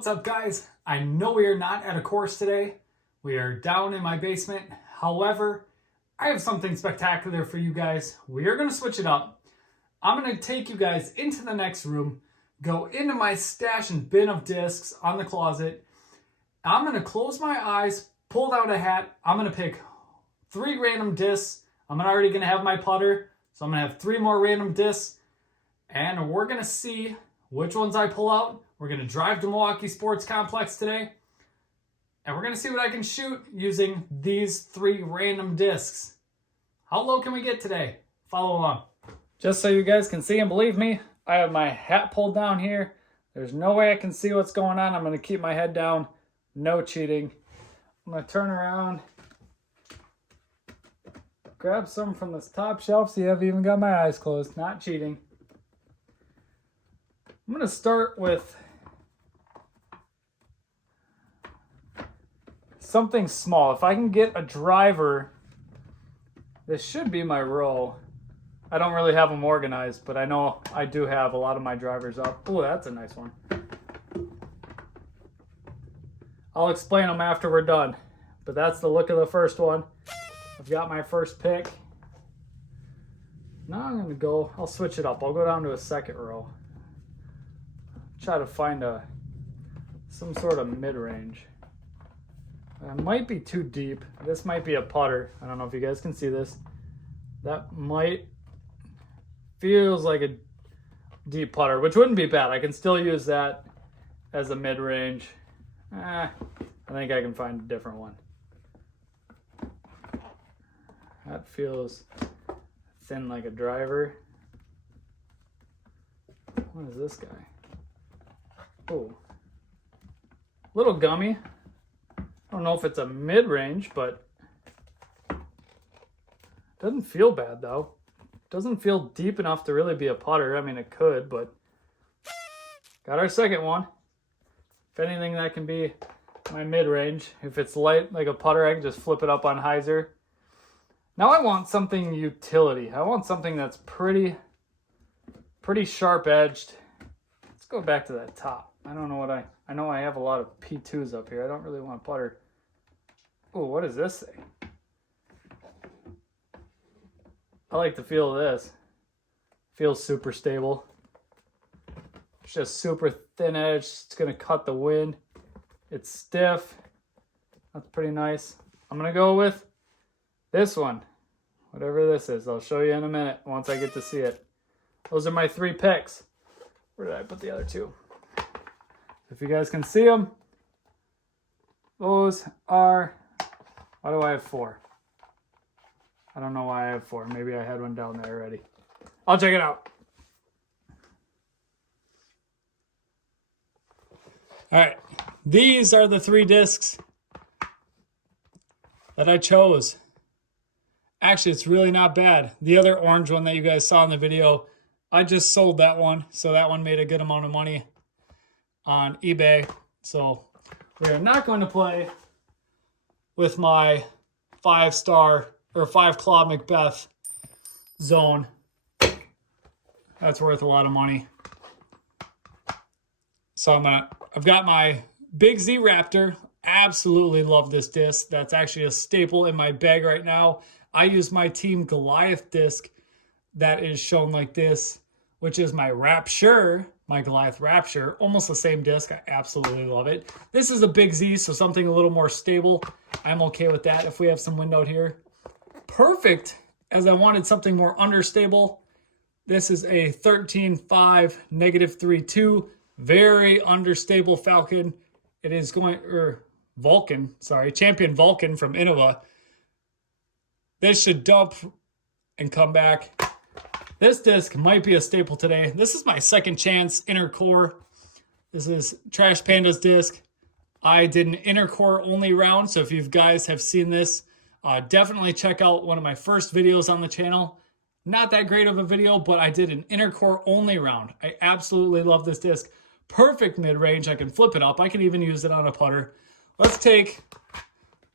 What's up, guys? I know we are not at a course today. We are down in my basement. However, I have something spectacular for you guys. We are going to switch it up. I'm going to take you guys into the next room, go into my stash and bin of discs on the closet. I'm going to close my eyes, pull down a hat. I'm going to pick 3 random discs. I'm already going to have my putter, so I'm going to have 3 more random discs. And we're going to see which ones I pull out. We're going to drive to Milwaukee Sports Complex today. And we're going to see what I can shoot using these 3 random discs. How low can we get today? Follow along. Just so you guys can see and believe me, I have my hat pulled down here. There's no way I can see what's going on. I'm going to keep my head down. No cheating. I'm going to turn around. Grab some from this top shelf. See, I've even got my eyes closed. Not cheating. I'm going to start with something small. If I can get a driver, this should be my row. I don't really have them organized, but I know I do have a lot of my drivers up. Oh, that's a nice one. I'll explain them after we're done, but that's the look of the first one. I've got my first pick. Now I'm going to I'll switch it up. I'll go down to a second row. Try to find some sort of mid-range. It might be too deep. This might be a putter. I don't know if you guys can see this. That feels like a deep putter, which wouldn't be bad. I can still use that as a mid-range. I think I can find a different one. That feels thin like a driver. What is this guy? Oh, little gummy. I don't know if it's a mid-range, but it doesn't feel bad though. It doesn't feel deep enough to really be a putter. I mean, it could, but got our second one. If anything, that can be my mid-range. If it's light like a putter, I can just flip it up on hyzer. Now I want something utility. I want something that's pretty sharp-edged. Let's go back to that top. I don't know what I know I have a lot of P2s up here. I don't really want putter. Oh, what does this say? I like the feel of this. Feels super stable. It's just super thin edge. It's going to cut the wind. It's stiff. That's pretty nice. I'm going to go with this one. Whatever this is. I'll show you in a minute once I get to see it. Those are my 3 picks. Where did I put the other 2? If you guys can see them, those are, why do I have 4? I don't know why I have 4. Maybe I had one down there already. I'll check it out. All right, these are the 3 discs that I chose. Actually, it's really not bad. The other orange one that you guys saw in the video, I just sold that one, so that one made a good amount of money on eBay. So we are not going to play with my 5-star or 5-claw Macbeth zone. That's worth a lot of money. So I've got my Big Z Raptor. Absolutely love this disc. That's actually a staple in my bag right now. I use my Team Goliath disc that is shown like this, which is my Rapture, my Goliath Rapture. Almost the same disc. I absolutely love it. This is a Big Z, so something a little more stable. I'm okay with that if we have some wind out here. Perfect, as I wanted something more understable. This is a 13.5 -3.2. Very understable Falcon. It is Champion Vulcan from Innova. This should dump and come back. This disc might be a staple today. This is my second chance inner core. This is Trash Panda's disc. I did an inner core only round, so if you guys have seen this, definitely check out one of my first videos on the channel. Not that great of a video, but I did an inner core only round. I absolutely love this disc. Perfect mid-range. I can flip it up. I can even use it on a putter. Let's take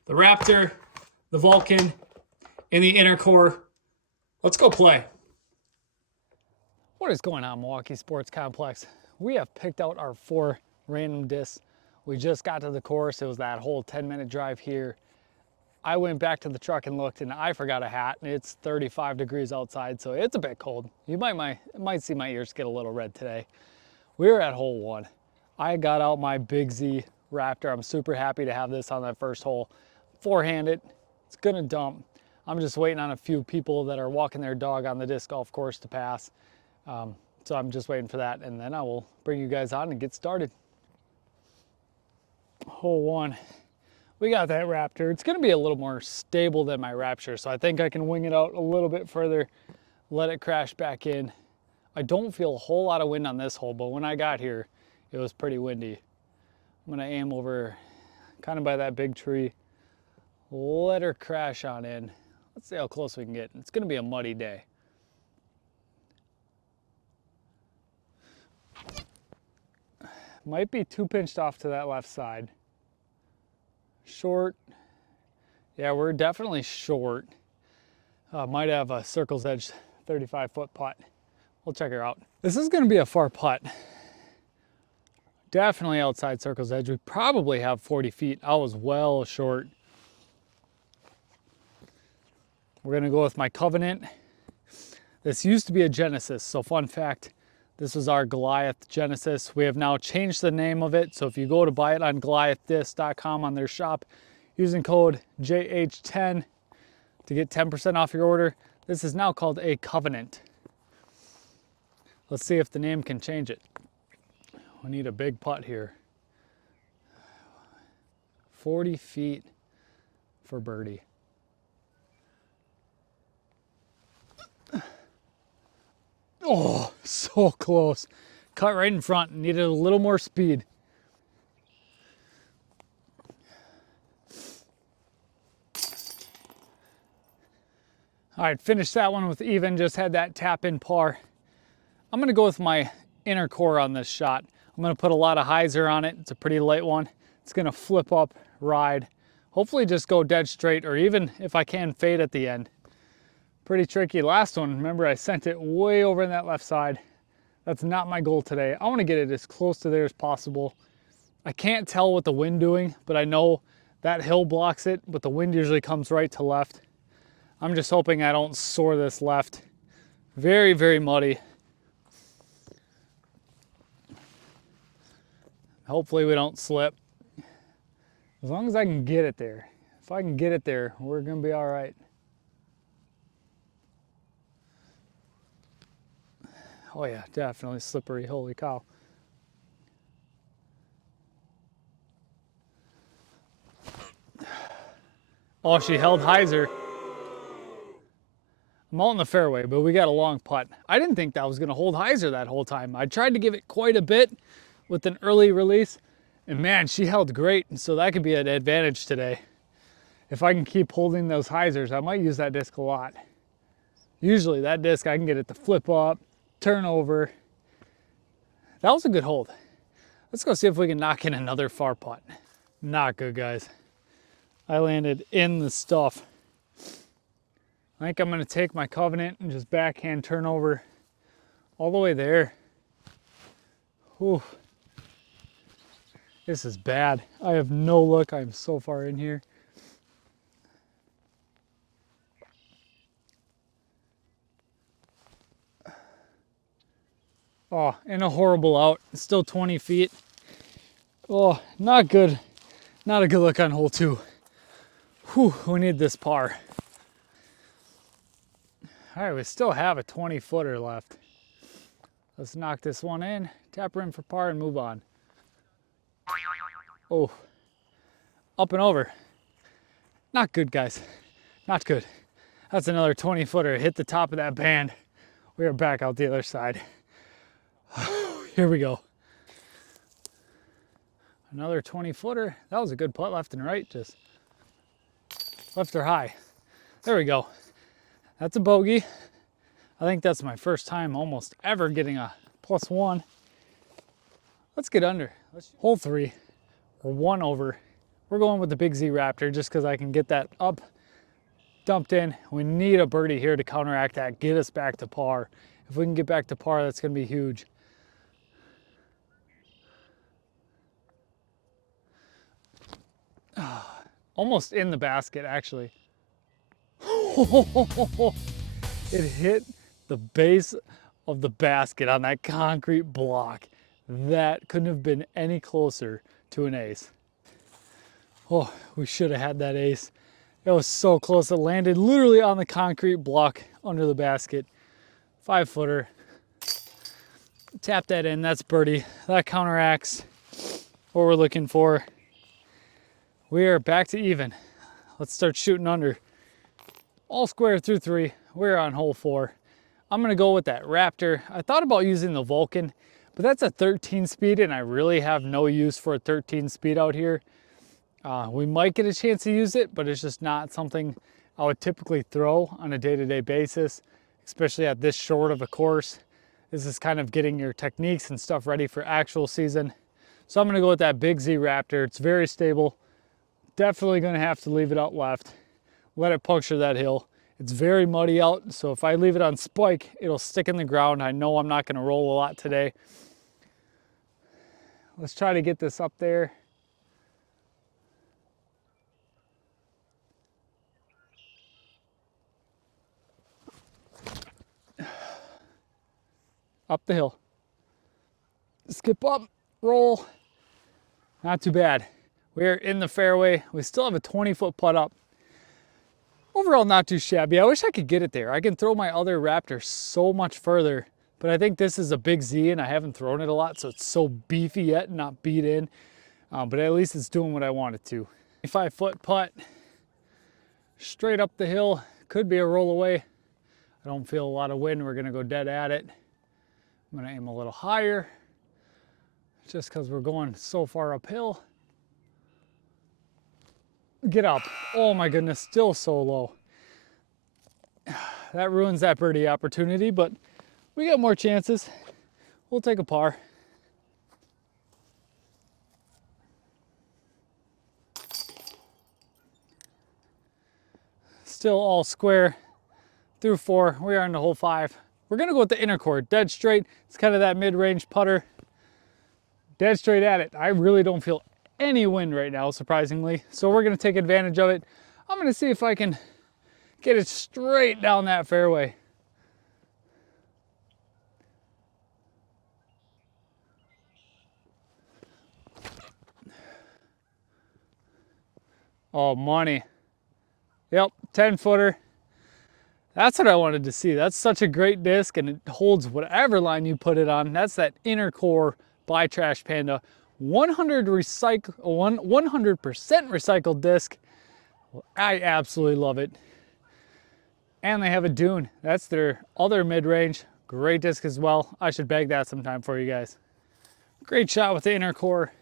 the Raptor, the Vulcan, in the inner core. Let's go play. What is going on, Milwaukee Sports Complex? We have picked out our 4 random discs We just got to the course. It was that whole 10-minute drive here. I went back to the truck and looked, and I forgot a hat, and it's 35 degrees outside, so it's a bit cold. You might see my ears get a little red today. We were at hole 1. I got out my Big Z Raptor. I'm super happy to have this on that first hole. Four-handed, it's gonna dump. I'm just waiting on a few people that are walking their dog on the disc golf course to pass. So I'm just waiting for that, and then I will bring you guys on and get started. Hole 1, we got that Raptor. It's gonna be a little more stable than my Rapture, so I think I can wing it out a little bit further, let it crash back in. I don't feel a whole lot of wind on this hole, but when I got here, it was pretty windy. I'm gonna aim over kind of by that big tree, let her crash on in. Let's see how close we can get. It's gonna be a muddy day. Might be too pinched off to that left side. Short. Yeah, we're definitely short. Might have a Circle's Edge 35-foot putt. We'll check her out. This is gonna be a far putt. Definitely outside Circle's Edge. We probably have 40 feet. I was well short. We're gonna go with my Covenant. This used to be a Genesis, so fun fact, this was our Goliath Genesis. We have now changed the name of it, so if you go to buy it on GoliathDisc.com on their shop, using code JH10 to get 10% off your order, this is now called a Covenant. Let's see if the name can change it. We need a big putt here. 40 feet for birdie. Oh, so close. Cut right in front. Needed a little more speed. All right, finished that one with even, just had that tap in par. I'm gonna go with my inner core on this shot. I'm gonna put a lot of hyzer on it. It's a pretty light one. It's gonna flip up, ride, hopefully just go dead straight, or even if I can, fade at the end. Pretty tricky. Last one, remember I sent it way over in that left side. That's not my goal today. I wanna get it as close to there as possible. I can't tell what the wind doing, but I know that hill blocks it, but the wind usually comes right to left. I'm just hoping I don't soar this left. Very, very muddy. Hopefully we don't slip. As long as I can get it there. If I can get it there, we're gonna be all right. Oh yeah, definitely slippery, holy cow. Oh, she held hyzer. I'm all in the fairway, but we got a long putt. I didn't think that was gonna hold hyzer that whole time. I tried to give it quite a bit with an early release, and man, she held great, and so that could be an advantage today. If I can keep holding those hyzers, I might use that disc a lot. Usually that disc, I can get it to flip up, turn over. That was a good hold. Let's go see if we can knock in another far putt. Not good, guys. I landed in the stuff. I think I'm gonna take my Covenant and just backhand turn over all the way there. Whew. This is bad. I have no look. I'm so far in here. Oh, and a horrible out. It's still 20 feet. Oh, not good. Not a good look on hole 2. Whew, we need this par. All right, we still have a 20-footer left. Let's knock this one in, tap her in for par, and move on. Oh, up and over. Not good, guys. Not good. That's another 20-footer. Hit the top of that band. We are back out the other side. Here we go. Another 20-footer. That was a good putt, left and right. Just left her high. There we go. That's a bogey. I think that's my first time almost ever getting a +1. Let's get under. Hole 3, we're 1 over. We're going with the Big Z Raptor just because I can get that up, dumped in. We need a birdie here to counteract that, get us back to par. If we can get back to par, that's gonna be huge. Almost in the basket, actually. It hit the base of the basket on that concrete block. That couldn't have been any closer to an ace. Oh, we should have had that ace. It was so close. It landed literally on the concrete block under the basket. 5-footer. Tap that in. That's birdie. That counteracts what we're looking for. We are back to even. Let's start shooting under. All square through 3. We're on hole 4. I'm gonna go with that Raptor. I thought about using the Vulcan, but that's a 13 speed and I really have no use for a 13 speed out here. We might get a chance to use it, but it's just not something I would typically throw on a day-to-day basis, especially at this short of a course. This is kind of getting your techniques and stuff ready for actual season. So I'm gonna go with that Big Z Raptor. It's very stable. Definitely gonna have to leave it out left. Let it puncture that hill. It's very muddy out, so if I leave it on spike, it'll stick in the ground. I know I'm not gonna roll a lot today. Let's try to get this up there. Up the hill. Skip up, roll. Not too bad. We're in the fairway. We still have a 20-foot putt up. Overall, not too shabby. I wish I could get it there. I can throw my other Raptor so much further, but I think this is a Big Z and I haven't thrown it a lot, so it's so beefy yet and not beat in. But at least it's doing what I want it to. 25-foot putt, straight up the hill. Could be a roll away. I don't feel a lot of wind. We're gonna go dead at it. I'm gonna aim a little higher, just because we're going so far uphill. Get up. Oh my goodness, still so low. That ruins that birdie opportunity, but we got more chances. We'll take a par. Still all square through 4. We are into hole 5. We're gonna go with the inner core, dead straight. It's kind of that mid-range putter. Dead straight at it. I really don't feel any wind right now, surprisingly. So we're gonna take advantage of it. I'm gonna see if I can get it straight down that fairway. Oh, money. Yep, 10-footer. That's what I wanted to see. That's such a great disc and it holds whatever line you put it on. That's that inner core by Trash Panda. 100% recycled disc. I absolutely love it. And they have a Dune. That's their other mid-range. Great disc as well. I should bag that sometime for you guys. Great shot with the inner core.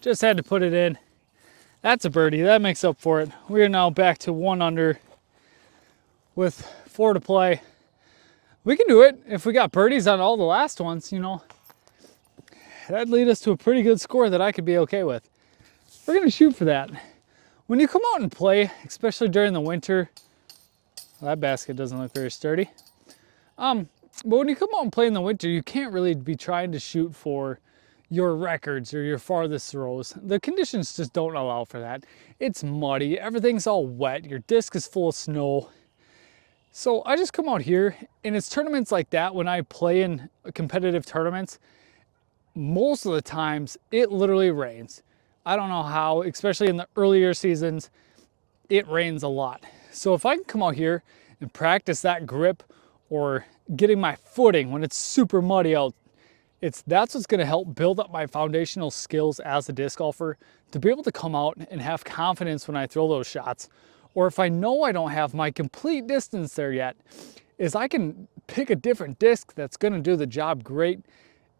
Just had to put it in. That's a birdie. That makes up for it. We are now back to 1 under with 4 to play. We can do it if we got birdies on all the last ones, you know. That'd lead us to a pretty good score that I could be okay with. We're gonna shoot for that. When you come out and play, especially during the winter, well, that basket doesn't look very sturdy. But when you come out and play in the winter, you can't really be trying to shoot for your records or your farthest throws. The conditions just don't allow for that. It's muddy, everything's all wet, your disc is full of snow. So I just come out here, and it's tournaments like that when I play in competitive tournaments, most of the times it literally rains. I don't know how, especially in the earlier seasons, it rains a lot. So if I can come out here and practice that grip or getting my footing when it's super muddy out, that's what's gonna help build up my foundational skills as a disc golfer to be able to come out and have confidence when I throw those shots. Or if I know I don't have my complete distance there yet, is I can pick a different disc that's gonna do the job great.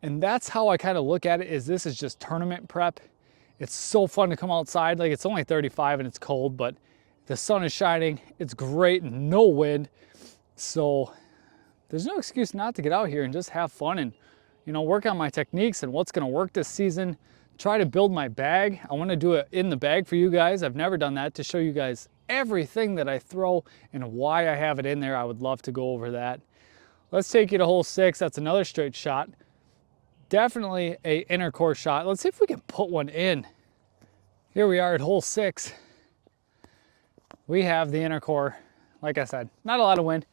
And that's how I kind of look at it, is this is just tournament prep. It's so fun to come outside. Like, it's only 35 and it's cold, but the sun is shining. It's great and no wind. So there's no excuse not to get out here and just have fun and, you know, work on my techniques and what's gonna work this season. Try to build my bag. I wanna do it in the bag for you guys. I've never done that, to show you guys everything that I throw and why I have it in there. I would love to go over that. Let's take you to hole 6. That's another straight shot. definitely a inner core shot. Let's see if we can put one in. Here we are at hole 6. We have the inner core. Like I said, not a lot of wind.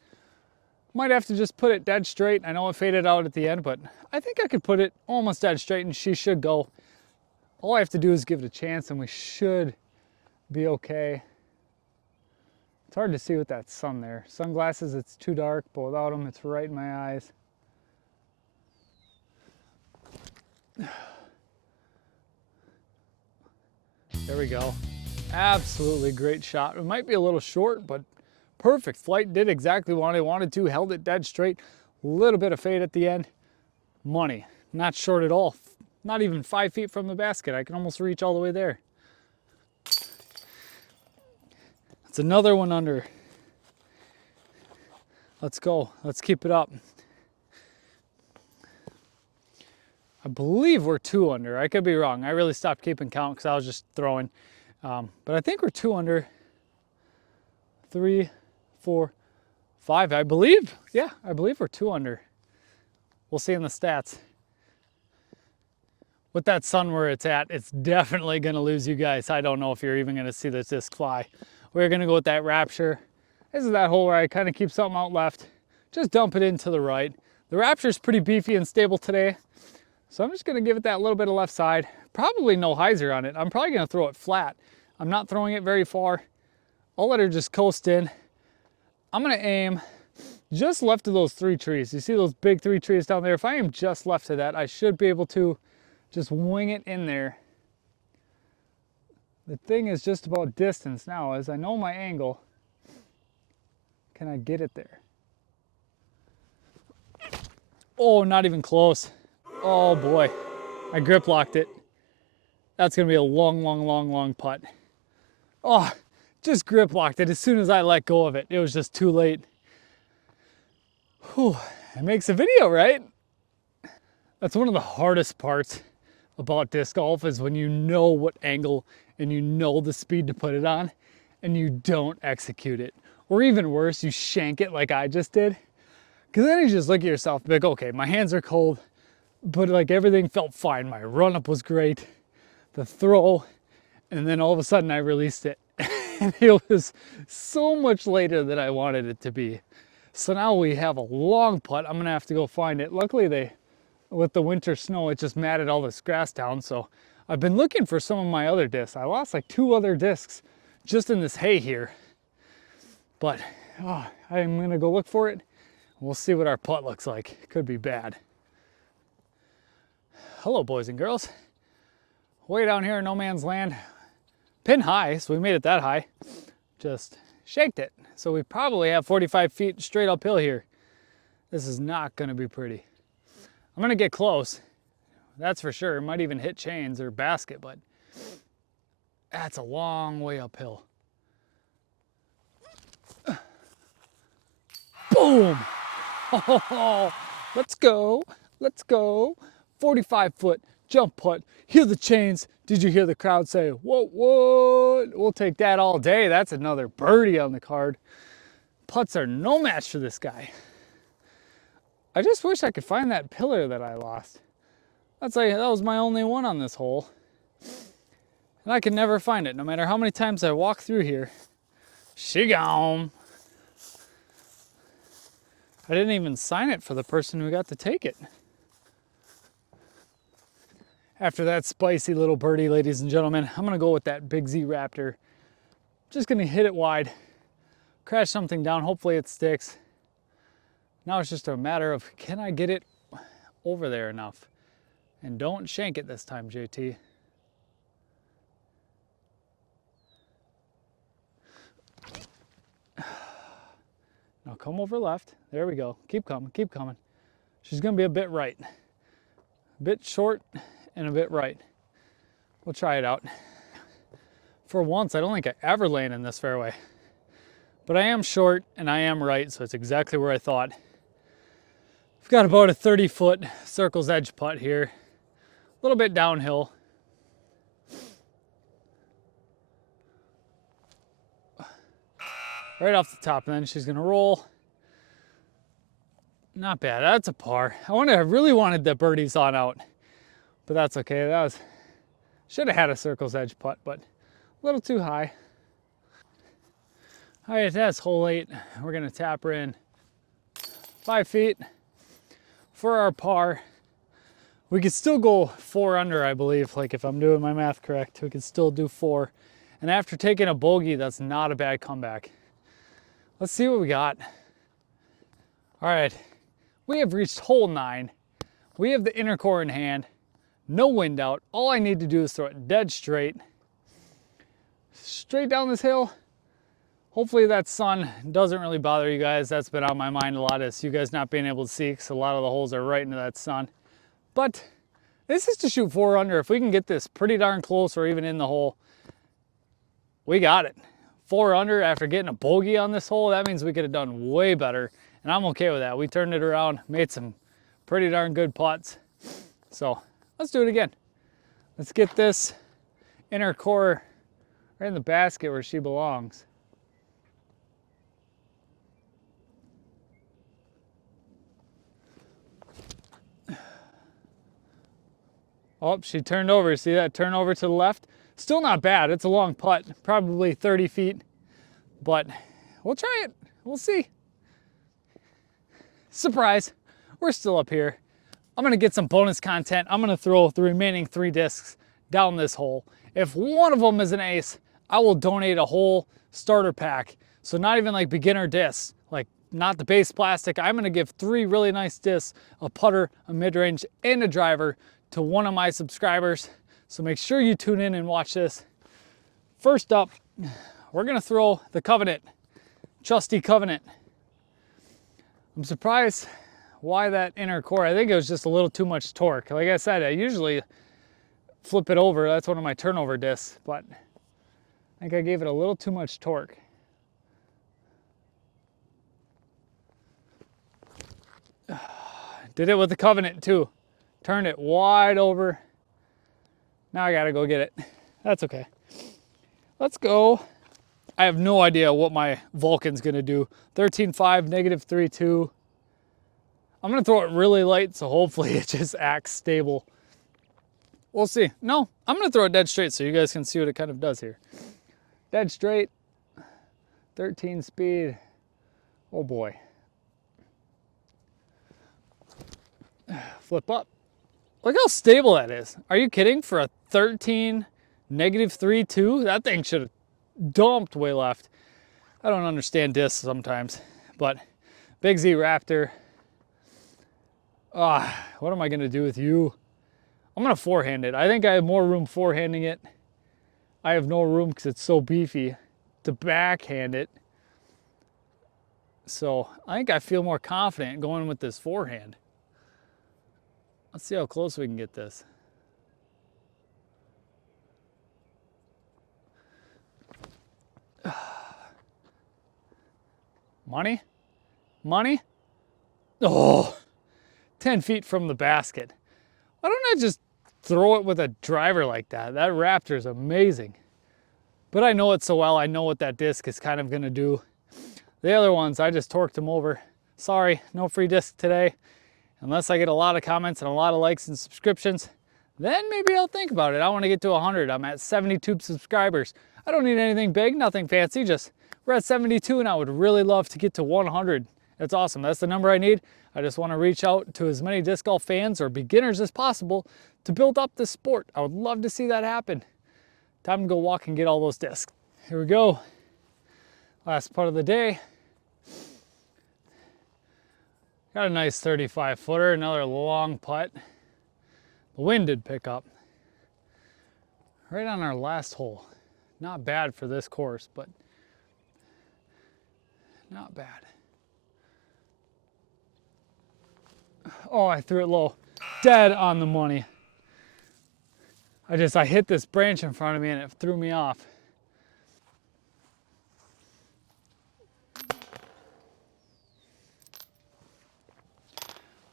Might have to just put it dead straight. I know it faded out at the end, but I think I could put it almost dead straight and she should go. All I have to do is give it a chance and we should be okay. It's hard to see with that sun there. Sunglasses, it's too dark, but without them, it's right in my eyes. There we go. Absolutely great shot. It might be a little short, but perfect flight. Did exactly what I wanted to. Held it dead straight. A little bit of fade at the end. Money. Not short at all. Not even 5 feet from the basket. I can almost reach all the way there. It's another one under. Let's go. Let's keep it up. I believe we're 2 under. I could be wrong. I really stopped keeping count because I was just throwing. But I think we're 2 under. 3, 4, 5. I believe. Yeah, I believe we're 2 under. We'll see in the stats. With that sun where it's at, it's definitely going to lose you guys. I don't know if you're even going to see the disc fly. We're going to go with that Rapture. This is that hole where I kind of keep something out left. Just dump it in to the right. The Rapture's pretty beefy and stable today. So I'm just going to give it that little bit of left side. Probably no hyzer on it. I'm probably going to throw it flat. I'm not throwing it very far. I'll let her just coast in. I'm going to aim just left of those 3 trees. You see those big 3 trees down there? If I aim just left of that, I should be able to just wing it in there. The thing is just about distance now, as I know my angle. Can I get it there? Oh, not even close. Oh boy, I grip locked it. That's gonna be a long putt. Oh, just grip locked it as soon as I let go of it. It was just too late. Whew, it makes a video, right? That's one of the hardest parts about disc golf is when you know what angle and you know the speed to put it on and you don't execute it. Or even worse, you shank it like I just did. Because then you just look at yourself and be like, okay, my hands are cold, but like everything felt fine. My run up was great, the throw, and then all of a sudden I released it. And it was so much later than I wanted it to be. So now we have a long putt. I'm gonna have to go find it. Luckily with the winter snow, it just matted all this grass down. So I've been looking for some of my other discs. I lost like 2 other discs just in this hay here. But I'm gonna go look for it. We'll see what our putt looks like. Could be bad. Hello, boys and girls. Way down here in no man's land. Pin high, so we made it that high. Just shaked it. So we probably have 45 feet straight uphill here. This is not gonna be pretty. I'm gonna get close, that's for sure. Might even hit chains or basket, but that's a long way uphill. Boom! Oh, let's go, let's go. 45-foot jump putt. Hear the chains. Did you hear the crowd say, what? We'll take that all day. That's another birdie on the card. Putts are no match for this guy. I just wish I could find that pillar that I lost. That was my only one on this hole. And I could never find it, no matter how many times I walk through here. She gone. I didn't even sign it for the person who got to take it. After that spicy little birdie, ladies and gentlemen, I'm gonna go with that Big Z Raptor. Just gonna hit it wide, crash something down, hopefully it sticks. Now it's just a matter of, can I get it over there enough? And don't shank it this time, JT. Now come over left. There we go. Keep coming, keep coming. She's gonna be a bit right. A bit short and a bit right. We'll try it out. For once, I don't think I ever land in this fairway. But I am short and I am right, so it's exactly where I thought. I've got about a 30-foot circle's edge putt here. A little bit downhill. Right off the top, and then she's gonna roll. Not bad, that's a par. I really wanted the birdies on out. but that's okay. That was, should have had a circle's edge putt, but a little too high. All right, that's hole 8. We're gonna tap her in 5 feet for our par. We could still go 4 under, I believe, like if I'm doing my math correct, we could still do 4. And after taking a bogey, that's not a bad comeback. Let's see what we got. All right, we have reached hole 9. We have the inner core in hand, no wind out. All I need to do is throw it dead straight down this hill. Hopefully that sun doesn't really bother you guys. That's been on my mind a lot, is you guys not being able to see, because a lot of the holes are right into that sun. But this is to shoot 4 under. If we can get this pretty darn close or even in the hole, we got it. 4 under after getting a bogey on this hole, that means we could have done way better. And I'm okay with that. We turned it around, made some pretty darn good putts. So let's do it again. Let's get this inner core right in the basket where she belongs. Oh, she turned over. See that turn over to the left? Still not bad. It's a long putt, probably 30 feet, but we'll try it. We'll see. Surprise, we're still up here. I'm gonna get some bonus content. I'm gonna throw the remaining 3 discs down this hole. If one of them is an ace, I will donate a whole starter pack. So not even like beginner discs, like not the base plastic. I'm gonna give 3 really nice discs, a putter, a mid-range, and a driver to one of my subscribers. So make sure you tune in and watch this. First up, we're gonna throw the Covenant, trusty Covenant. I'm surprised why that inner core. I think it was just a little too much torque. Like I said, I usually flip it over. That's one of my turnover discs, but I think I gave it a little too much torque. Did it with the Covenant too. Turned it wide over. Now I gotta go get it. That's okay. Let's go. I have no idea what my Vulcan's gonna do. 13.5, -3.2. I'm gonna throw it really light, so hopefully it just acts stable. We'll see. No, I'm gonna throw it dead straight so you guys can see what it kind of does here. Dead straight, 13 speed. Oh boy. Flip up. Look how stable that is. Are you kidding? For a 13, -3.2, that thing should have dumped way left. I don't understand discs sometimes, but Big Z Raptor. What am I gonna do with you? I'm gonna forehand it. I think I have more room forehanding it. I have no room because it's so beefy to backhand it. So I think I feel more confident going with this forehand. Let's see how close we can get this. Money? Money? Oh, 10 feet from the basket. Why don't I just throw it with a driver like that? That Raptor is amazing. But I know it so well, I know what that disc is kind of gonna do. The other ones, I just torqued them over. Sorry, no free disc today. Unless I get a lot of comments and a lot of likes and subscriptions, then maybe I'll think about it. I want to get to 100. I'm at 72 subscribers. I don't need anything big, nothing fancy, just we're at 72 and I would really love to get to 100. That's awesome. That's the number I need. I just want to reach out to as many disc golf fans or beginners as possible to build up this sport. I would love to see that happen. Time to go walk and get all those discs. Here we go. Last putt of the day. Got a nice 35 footer, another long putt. The wind did pick up. Right on our last hole. Not bad for this course, but not bad. Oh, I threw it low. Dead on the money. I hit this branch in front of me and it threw me off.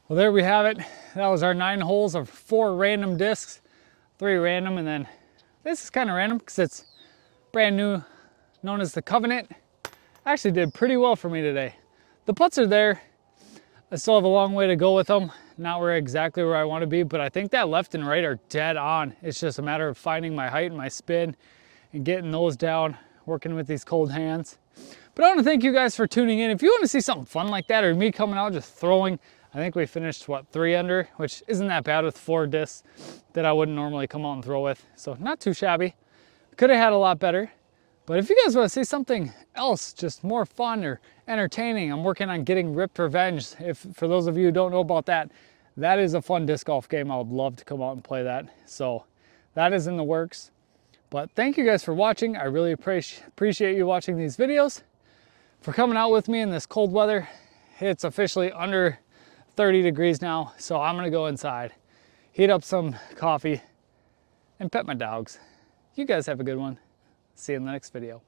Well, there we have it. That was our 9 holes of 4 random discs, 3 random, and then this is kind of random because it's brand new, known as the Covenant. Actually did pretty well for me today. The putts are there. I still have a long way to go with them. not exactly where I want to be, but I think that left and right are dead on. It's just a matter of finding my height and my spin and getting those down, working with these cold hands. But I want to thank you guys for tuning in. If you want to see something fun like that, or me coming out just throwing, I think we finished, what, 3 under, which isn't that bad with 4 discs that I wouldn't normally come out and throw with. So not too shabby. Could have had a lot better. But if you guys want to see something else, just more fun or entertaining, I'm working on getting Ripped Revenge. If for those of you who don't know about that, that is a fun disc golf game. I would love to come out and play that. So that is in the works. But thank you guys for watching. I really appreciate you watching these videos, for coming out with me in this cold weather. It's officially under 30 degrees now, so I'm gonna go inside, heat up some coffee, and pet my dogs. You guys have a good one. See you in the next video.